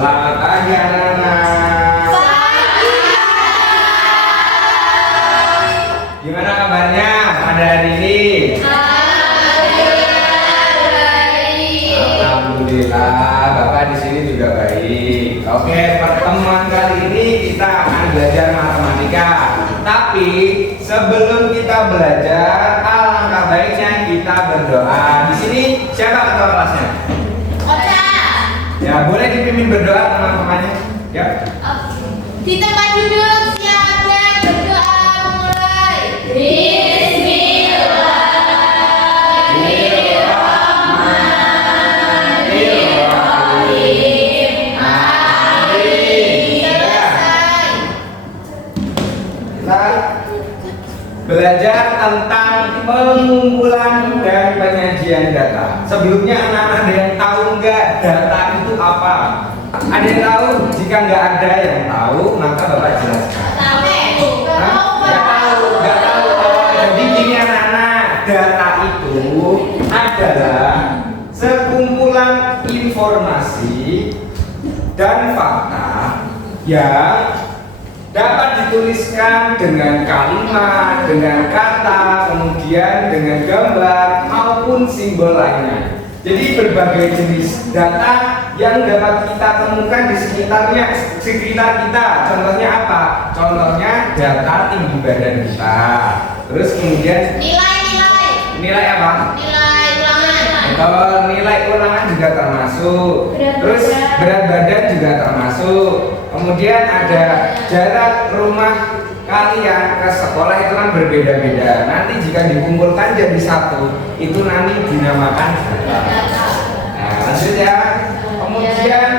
Selamat pagi anak-anak. Gimana kabarnya pada hari ini? Alhamdulillah, Bapak di sini juga baik. Oke, pertemuan kali ini kita akan belajar matematika. Tapi sebelum kita belajar, alangkah baiknya kita berdoa. Di sini siapa ketua kelasnya? Ya, boleh dipimpin berdoa teman-temannya. Ya. Di tempat duduk siapkan berdoa mulai. Bismillahirrahmanirrahim. Amin. Selesai. Kita belajar tentang pengumpulan dan penyajian data. Sebelumnya anak-anak ada yang tahu nggak data itu apa? Ada yang tahu? Jika nggak ada yang tahu, maka Bapak jelaskan. Nggak tahu. Jadi gini anak-anak, data itu adalah sekumpulan informasi dan fakta yang dapat dituliskan dengan kalimat, dengan kata, kemudian dengan gambar maupun simbol lainnya. Jadi berbagai jenis data yang dapat kita temukan di sekitar kita. Contohnya apa? Contohnya data tinggi badan kita. Terus kemudian nilai apa? Nilai ulangan. Nilai ulangan juga termasuk. Terus berat badan juga termasuk. Kemudian ada jarak rumah kalian ke sekolah itu kan berbeda-beda. Nanti jika dikumpulkan jadi satu, itu nanti dinamakan data. Nah, lanjut ya. Kemudian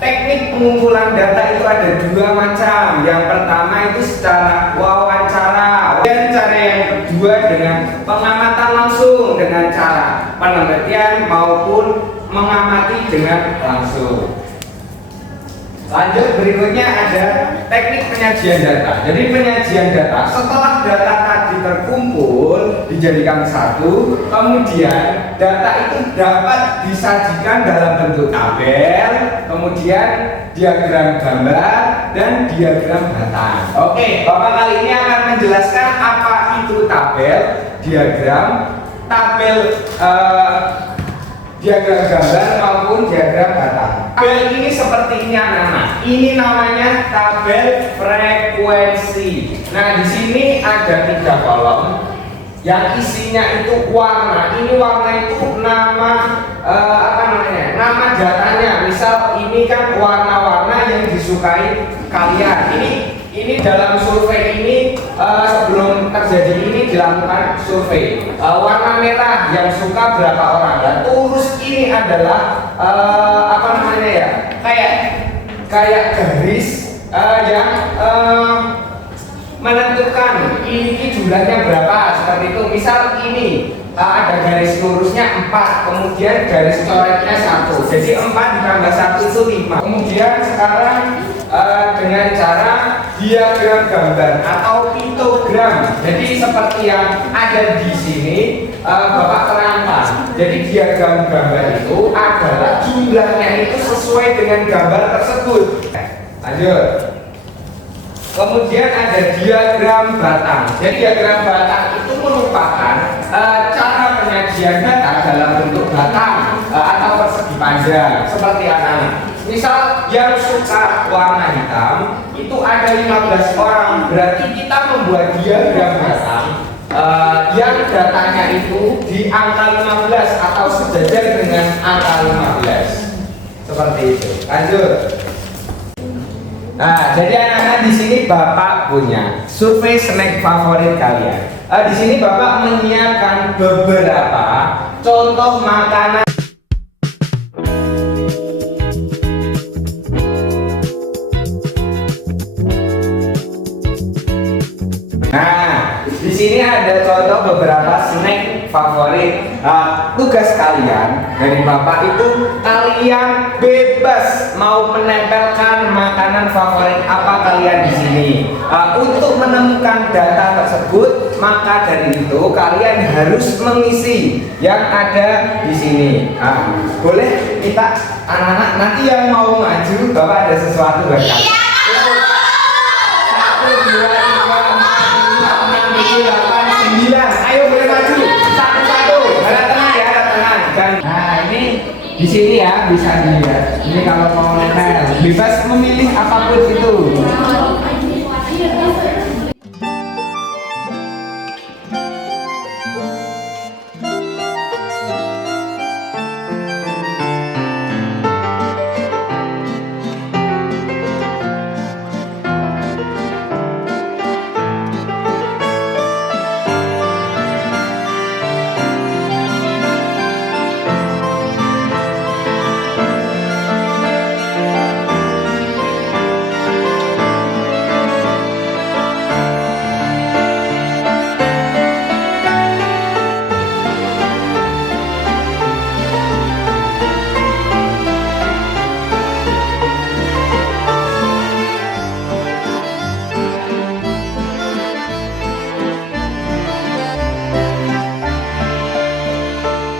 teknik pengumpulan data itu ada dua macam. Yang pertama itu secara wawancara. Dan cara yang kedua dengan pengamatan langsung dengan cara penelitian maupun mengamati dengan langsung. Lanjut, berikutnya ada teknik penyajian data. Jadi penyajian data setelah data tadi terkumpul dijadikan satu, kemudian data itu dapat disajikan dalam bentuk tabel, kemudian diagram gambar dan diagram batang. Oke, Bapak kali ini akan menjelaskan apa itu tabel, diagram gambar maupun diagram batang. Tabel ini seperti ini anak-anak. Ini namanya tabel frekuensi. Nah, di sini ada 3 kolom yang isinya itu warna. Ini warna itu nama nama datanya. Misal ini kan warna-warna yang disukai kalian. Ini dalam survei ini sebelum terjadi ini dilakukan survei. Warna merah yang suka berapa orang? Dan terus ini adalah kayak garis yang menentukan ini jumlahnya berapa seperti itu. Misal ini ada garis lurusnya 4, kemudian garis coretnya 1. Jadi 4 ditambah 1 itu 5. Kemudian sekarang dengan cara diagram gambar atau piktogram. Jadi seperti yang ada di sini Bapak terangkan. Jadi diagram gambar itu adalah jumlahnya itu sesuai dengan gambar tersebut. Lanjut. Kemudian ada diagram batang. Jadi diagram batang itu merupakan cara penyajian data dalam bentuk batang atau persegi panjang seperti anak-anak. Misal yang suka warna hitam itu ada 15 orang, berarti kita membuat diagram batang yang datanya itu di angka 15 atau sejajar dengan angka 15. Seperti itu. Lanjut. Nah, jadi anak-anak di sini Bapak punya survei snack favorit kalian. Di sini Bapak menyiapkan beberapa contoh makanan. Nah, di sini ada contoh beberapa snack favorit. Tugas kalian dari Bapak itu kalian bebas mau menempelkan makanan favorit apa kalian di sini. Untuk menemukan data tersebut, maka dari itu kalian harus mengisi yang ada di sini. Boleh kita anak-anak nanti yang mau maju, Bapak ada sesuatu buat kalian. 1, 2, 3, 4, 5, 6, 7, 8, 9. Ayo boleh maju. Satu-satu. Harap tenang ya, harap tenang. Nah ini di sini ya bisa dilihat. Ini kalau mau nempel, bebas memilih apapun itu.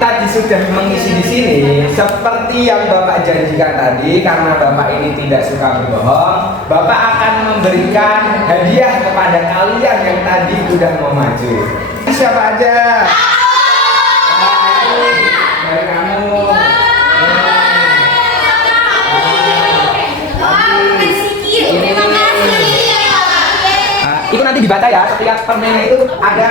Tadi sudah mengisi di sini seperti yang Bapak janjikan tadi, karena Bapak ini tidak suka berbohong, Bapak akan memberikan hadiah kepada kalian yang tadi sudah mau maju. Siapa aja? Dari kamu. Itu nanti dibaca ya, setiap permen itu ada.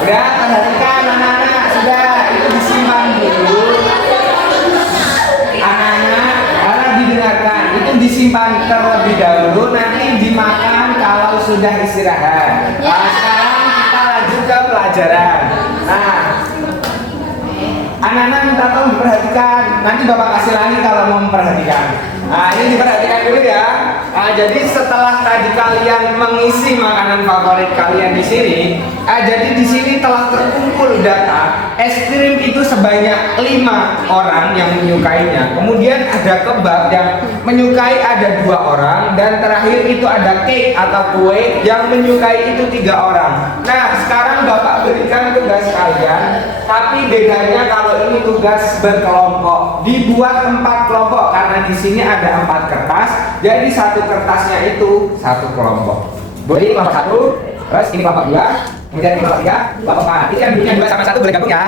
Sudah, perhatikan anak-anak, sudah, itu disimpan dulu. Anak-anak, karena didengarkan, itu disimpan terlebih dahulu, nanti dimakan kalau sudah istirahat. Sekarang kita lanjut ke pelajaran. Nah, anak-anak minta tolong diperhatikan, nanti Bapak kasih lagi kalau mau memperhatikan. Nah, ini diperhatikan dulu ya. Jadi setelah tadi kalian mengisi makanan favorit kalian di sini, jadi di sini telah terkumpul data es krim itu sebanyak 5 orang yang menyukainya. Kemudian ada kebab yang menyukai ada 2 orang, dan terakhir itu ada cake atau kue yang menyukai itu 3 orang. Nah, sekarang Bapak berikan tugas kalian, tapi bedanya kalau ini tugas berkelompok, dibuat 4 kelompok karena di sini ada 4 kertas, jadi satu kertasnya itu 1 kelompok. Boleh kelompok 1, terus ini kelompok 2, kemudian ini kelompok 3, kelompok 4. Ini yang bunyinya 2 sama 1 boleh gabung ya?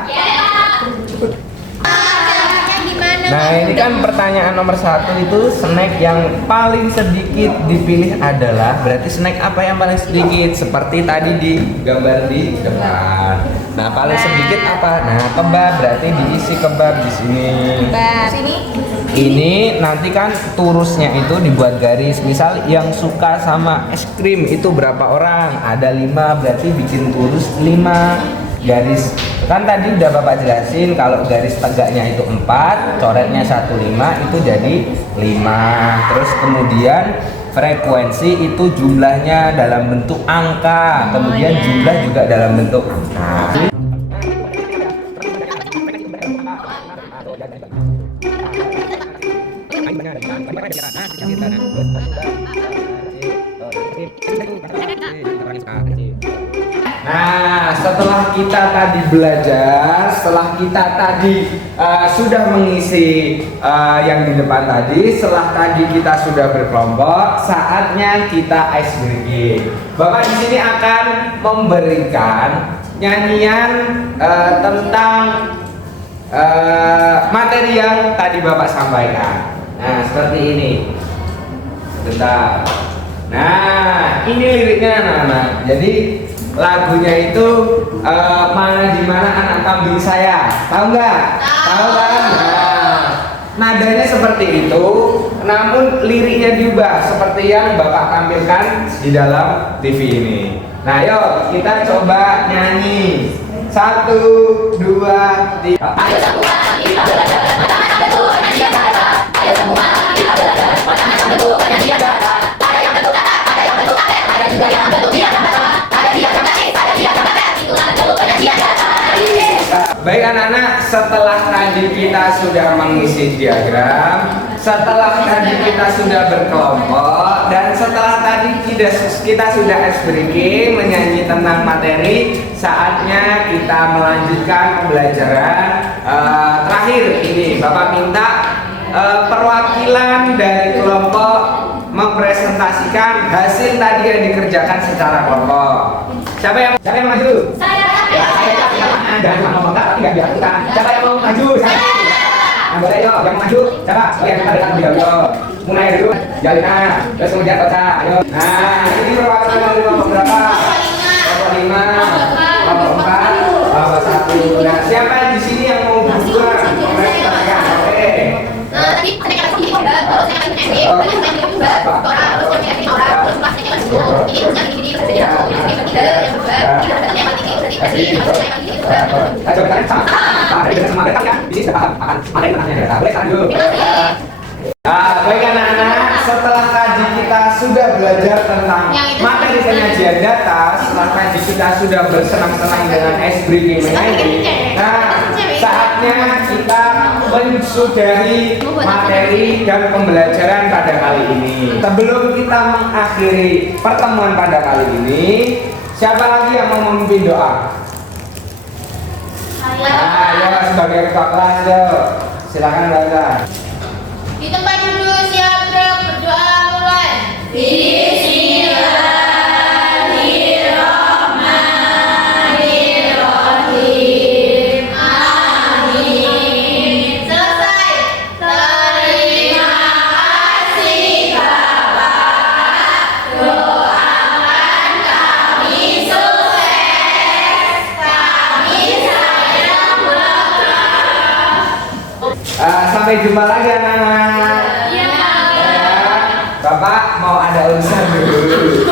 Nah, ini kan pertanyaan nomor 1 itu snack yang paling sedikit dipilih adalah, berarti snack apa yang paling sedikit? Seperti tadi di gambar di depan. Nah, paling sedikit apa? Nah, kebab, berarti diisi kebab di sini. Sini. Ini nanti kan turusnya itu dibuat garis. Misal yang suka sama es krim itu berapa orang? Ada 5, berarti bikin turus 5 garis. Kan tadi udah Bapak jelasin kalau garis tegaknya itu 4, coretnya 1,5 itu jadi 5. Terus kemudian frekuensi itu jumlahnya dalam bentuk angka, kemudian jumlah juga dalam bentuk angka. Nah, setelah kita tadi belajar, setelah kita tadi sudah mengisi yang di depan tadi, setelah tadi kita sudah berkelompok, saatnya kita ice breaking. Bapak di sini akan memberikan nyanyian tentang materi yang tadi Bapak sampaikan. Nah, seperti ini. Bentar. Nah, ini liriknya anak-anak. Jadi lagunya itu mana di mana anak kambing saya, tahu nggak? Tahu kan? Nah, nadanya seperti itu, namun liriknya diubah seperti yang Bapak tampilkan di dalam TV ini. Nah, yuk kita coba nyanyi. 1, 2, 3. Ayo semua kita belajar, mana betul nyanyi yang ada. Ayo semua kita belajar, mana betul nyanyi yang ada. Ada yang bentuk kata, ada yang bentuk ada juga yang bentuk dia kata. Ada dia kata. Baik anak-anak, setelah tadi kita sudah mengisi diagram, setelah tadi kita sudah berkelompok, dan setelah tadi kita sudah ice breaking, menyanyi tentang materi, saatnya kita melanjutkan pembelajaran terakhir ini. Bapak minta perwakilan dari kelompok mempresentasikan hasil tadi yang dikerjakan secara kelompok. Siapa yang maju? Saya. Jangan cuma ngomong tapi nggak dilakukan. Siapa yang mau maju? Saya. Anggota yo, yang maju. Siapa? Oh yang kita dekat beliau. Mulai dulu. Jalina. Terus kemudian kota. Ayo. Nah, ini perwakilan dari kelompok berapa? Kelompok 5, kelompok 4, kelompok 1. Nah, siapa di sini yang mau berdua? Oke. Tadi ada kata kunci juga, kalau saya kan SD, terus saya juga, orang terus saya ini orang, terus kelasnya kan itu, ini kerja, ini ketiga, yang kedua, yang ketiga, Ayo kalian sama. Dari semangat kan? Di sini akan ada yang menanya. Boleh kan dulu. Baik anak-anak, setelah tadi kita sudah belajar tentang materi penyajian data, setelah tadi kita sudah bersenang-senang dengan ice breaking menyanyi. Nah, saatnya kita mensudahi materi dan pembelajaran pada kali ini. Sebelum kita mengakhiri pertemuan pada kali ini, siapa lagi yang mau memimpin doa? Ya sebagai ketua kelas, yo. Silakan baca. Di tempat duduk siap gerak berdoa mulai. Bismillahirrahmanirrahim. Amin. Selesai. Terima kasih Bapak. Doakan kami sukses. Kami sayang Bapak. Sampai jumpa lagi anak-anak. Ya. Bapak mau ada urusan dulu.